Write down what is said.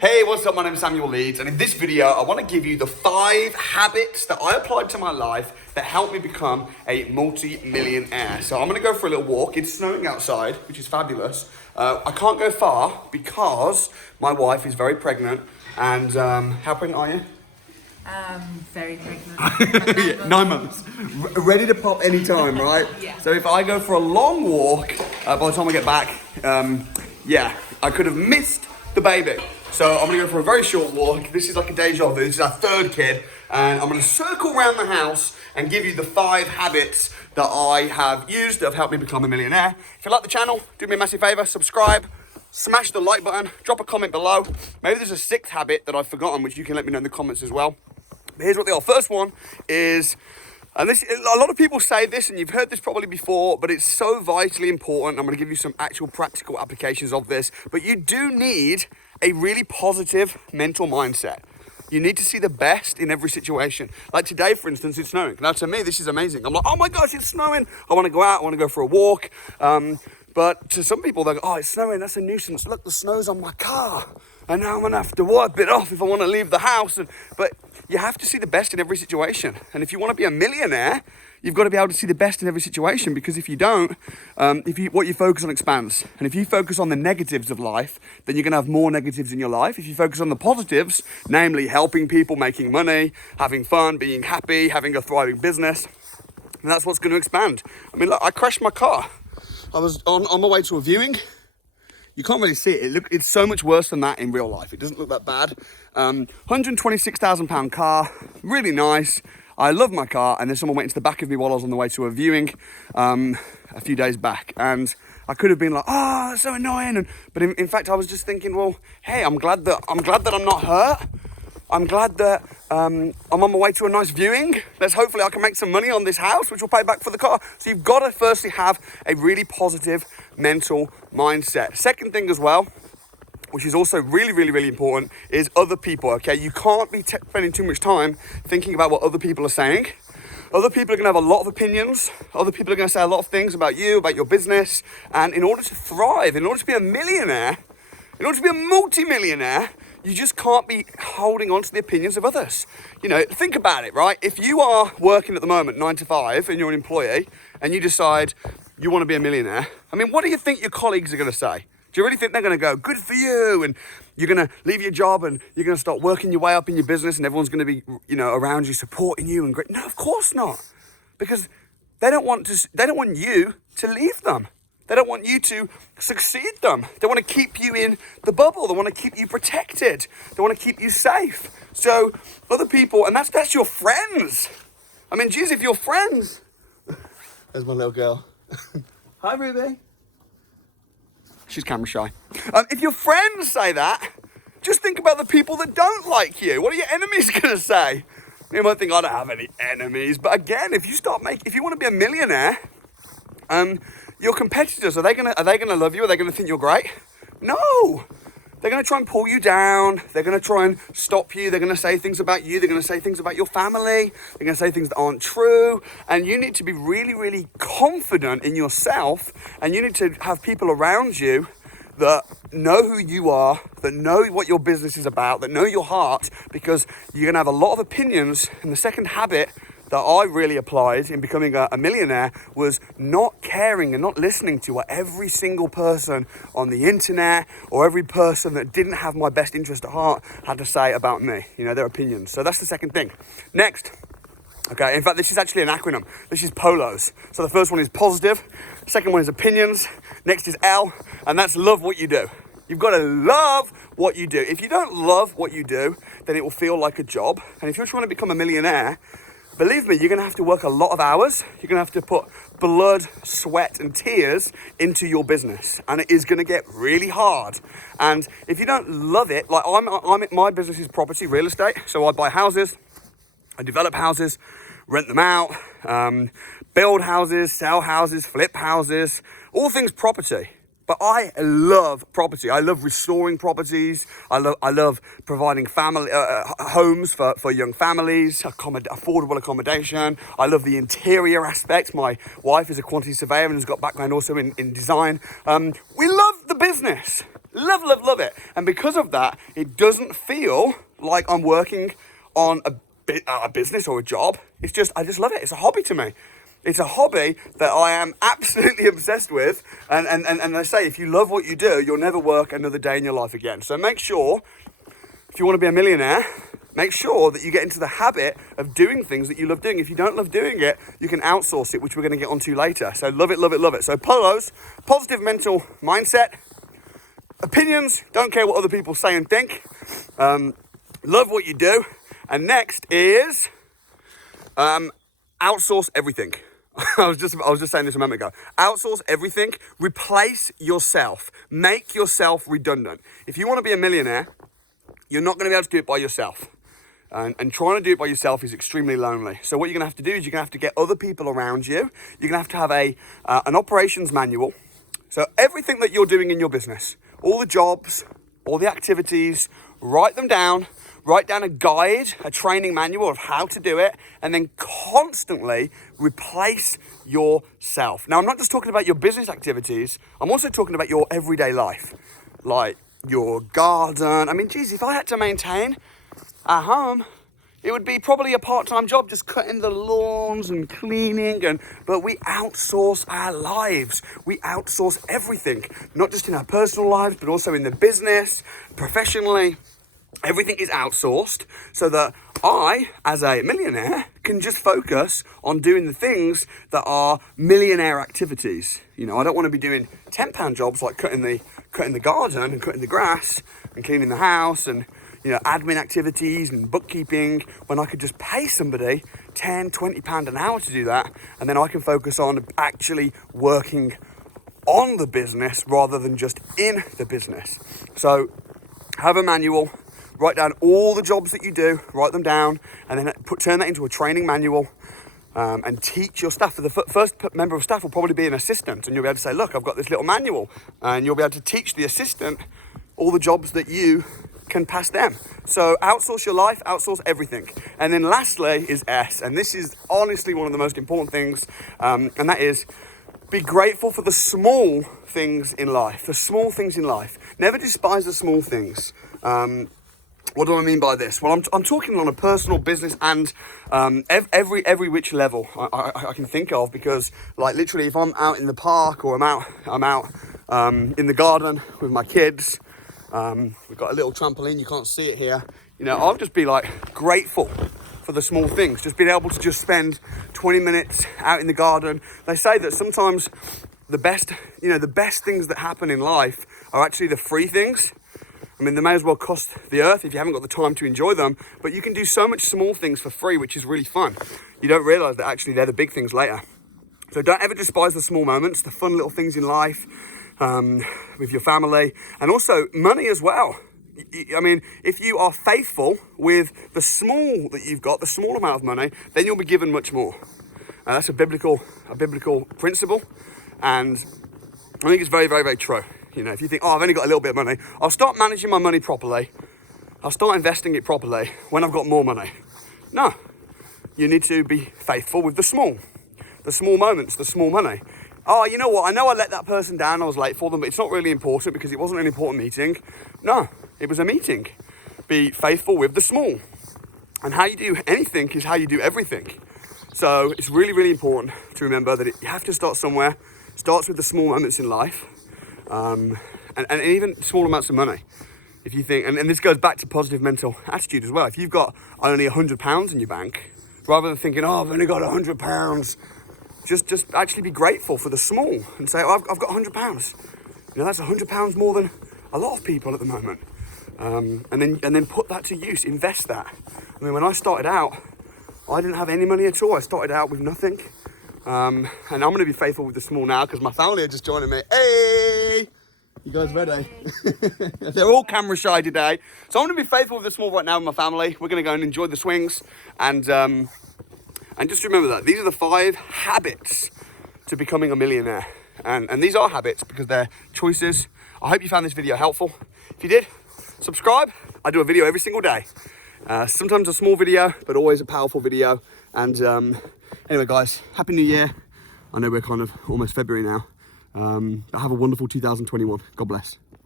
Hey, what's up? My name is Samuel Leeds, and in this video, I want to give you the 5 habits that I applied to my life that helped me become a multi-millionaire. So I'm going to go for a little walk. It's snowing outside, which is fabulous. I can't go far because my wife is very pregnant. And how pregnant are you? Very pregnant. Yeah, 9 months. Ready to pop anytime, right? Yeah. So if I go for a long walk, by the time I get back, I could have missed the baby. So I'm gonna go for a very short walk. This is like a deja vu. This is our 3rd kid. And I'm gonna circle around the house and give you the 5 habits that I have used that have helped me become a millionaire. If you like the channel, do me a massive favor, subscribe, smash the like button, drop a comment below. Maybe there's a 6th habit that I've forgotten, which you can let me know in the comments as well. But here's what they are. First one is, and this, a lot of people say this, and you've heard this probably before, but it's so vitally important. I'm going to give you some actual practical applications of this. But you do need a really positive mental mindset. You need to see the best in every situation. Like today, for instance, it's snowing. Now, to me, this is amazing. I'm like, oh my gosh, it's snowing. I want to go out. I want to go for a walk. But to some people, they go, oh, it's snowing. That's a nuisance. Look, the snow's on my car. And now I'm going to have to wipe it off if I want to leave the house. But you have to see the best in every situation. And if you want to be a millionaire, you've got to be able to see the best in every situation, because if you don't, what you focus on expands. And if you focus on the negatives of life, then you're going to have more negatives in your life. If you focus on the positives, namely helping people, making money, having fun, being happy, having a thriving business, then that's what's going to expand. I mean, look, I crashed my car. I was on my way to a viewing. You can't really see it. It's so much worse than that in real life. It doesn't look that bad. £126,000 car, really nice. I love my car, and then someone went into the back of me while I was on the way to a viewing a few days back, and I could have been like, oh, that's so annoying. But in fact, I was just thinking, well, hey, I'm glad that I'm not hurt. I'm glad that I'm on my way to a nice viewing. Hopefully I can make some money on this house, which will pay back for the car. So you've got to firstly have a really positive mental mindset. Second thing as well, which is also really, really, really important, is other people, okay? You can't be spending too much time thinking about what other people are saying. Other people are gonna have a lot of opinions. Other people are gonna say a lot of things about you, about your business. And in order to thrive, in order to be a millionaire, in order to be a multi-millionaire, you just can't be holding on to the opinions of others. You know, think about it, right? If you are working at the moment 9 to 5 and you're an employee and you decide you want to be a millionaire, I mean, what do you think your colleagues are going to say? Do you really think they're going to go, good for you, and you're going to leave your job and you're going to start working your way up in your business and everyone's going to be, around you supporting you and great? No, of course not. Because they don't want you to leave them. They don't want you to succeed them. They want to keep you in the bubble. They want to keep you protected. They want to keep you safe. So other people, and that's your friends. I mean, geez, if your friends... There's my little girl. Hi, Ruby. She's camera shy. If your friends say that, just think about the people that don't like you. What are your enemies going to say? You might think, I don't have any enemies. But again, if you want to be a millionaire, your competitors, are they gonna love you? Are they gonna think you're great? No. They're gonna try and pull you down. They're gonna try and stop you. They're gonna say things about you. They're gonna say things about your family. They're gonna say things that aren't true. And you need to be really, really confident in yourself. And you need to have people around you that know who you are, that know what your business is about, that know your heart, because you're gonna have a lot of opinions. And the second habit that I really applied in becoming a millionaire was not caring and not listening to what every single person on the internet or every person that didn't have my best interest at heart had to say about me, their opinions. So that's the second thing. Next, okay, in fact, this is actually an acronym. This is POLOS. So the first one is positive, the second one is opinions, next is L, and that's love what you do. You've got to love what you do. If you don't love what you do, then it will feel like a job. And if you're trying to become a millionaire, believe me, you're going to have to work a lot of hours. You're going to have to put blood, sweat, and tears into your business. And it is going to get really hard. And if you don't love it, like my business is property, real estate. So I buy houses, I develop houses, rent them out, build houses, sell houses, flip houses, all things property. But I love property. I love restoring properties. I love providing family homes for young families, affordable accommodation. I love the interior aspect. My wife is a quantity surveyor and has got background also in design. We love the business. Love it. And because of that, it doesn't feel like I'm working on a business or a job. It's just, I just love it. It's a hobby to me. It's a hobby that I am absolutely obsessed with. And they say, if you love what you do, you'll never work another day in your life again. So make sure, if you want to be a millionaire, make sure that you get into the habit of doing things that you love doing. If you don't love doing it, you can outsource it, which we're going to get onto later. So love it. So polos, positive mental mindset, opinions, don't care what other people say and think. Love what you do. And next is outsource everything. I was just saying this a moment ago. Outsource everything. Replace yourself. Make yourself redundant. If you want to be a millionaire, you're not going to be able to do it by yourself. And trying to do it by yourself is extremely lonely. So what you're going to have to do is you're going to have to get other people around you. You're going to have an operations manual. So everything that you're doing in your business, all the jobs, all the activities, write them down. Write down a guide, a training manual of how to do it, and then constantly replace yourself. Now, I'm not just talking about your business activities. I'm also talking about your everyday life, like your garden. I mean, geez, if I had to maintain a home, it would be probably a part-time job, just cutting the lawns and cleaning. But we outsource our lives. We outsource everything, not just in our personal lives, but also in the business, professionally. Everything is outsourced so that I, as a millionaire, can just focus on doing the things that are millionaire activities. You know, I don't want to be doing £10 jobs like cutting the garden and cutting the grass and cleaning the house and, you know, admin activities and bookkeeping, when I could just pay somebody £10, £20 an hour to do that, and then I can focus on actually working on the business rather than just in the business. So have a manual. Write down all the jobs that you do, write them down, and then turn that into a training manual and teach your staff. The first member of staff will probably be an assistant, and you'll be able to say, look, I've got this little manual, and you'll be able to teach the assistant all the jobs that you can pass them. So outsource your life, outsource everything. And then lastly is S, and this is honestly one of the most important things, and that is be grateful for the small things in life, the small things in life. Never despise the small things. What do I mean by this? Well, I'm talking on a personal, business, and every which level I can think of, because, like, literally, if I'm out in the park or I'm out in the garden with my kids, we've got a little trampoline. You can't see it here. You know, I'll just be like grateful for the small things. Just being able to just spend 20 minutes out in the garden. They say that sometimes the best things that happen in life are actually the free things. I mean, they may as well cost the earth if you haven't got the time to enjoy them, but you can do so much small things for free, which is really fun. You don't realise that actually they're the big things later. So don't ever despise the small moments, the fun little things in life, with your family, and also money as well. I mean, if you are faithful with the small that you've got, the small amount of money, then you'll be given much more. That's a biblical principle, and I think it's very, very, very true. You know, if you think, oh, I've only got a little bit of money, I'll start managing my money properly. I'll start investing it properly when I've got more money. No, you need to be faithful with the small moments, the small money. Oh, you know what? I know I let that person down. I was late for them, but it's not really important because it wasn't an important meeting. No, it was a meeting. Be faithful with the small. And how you do anything is how you do everything. So it's really, really important to remember that you have to start somewhere. It starts with the small moments in life. And even small amounts of money. If you think, and this goes back to positive mental attitude as well. If you've got only £100 in your bank, rather than thinking, oh, I've only got £100, just actually be grateful for the small and say, oh, I've got £100. You know, that's £100 more than a lot of people at the moment. And then put that to use, invest that. I mean, when I started out, I didn't have any money at all. I started out with nothing. And I'm going to be faithful with the small now because my family are just joining me. Hey, you guys ready? They're all camera shy today. So I'm going to be faithful with the small right now with my family. We're going to go and enjoy the swings. And just remember that these are the 5 habits to becoming a millionaire. And these are habits because they're choices. I hope you found this video helpful. If you did, subscribe. I do a video every single day. Sometimes a small video, but always a powerful video. And anyway, guys, Happy New Year. I know we're kind of almost February now. But have a wonderful 2021. God bless.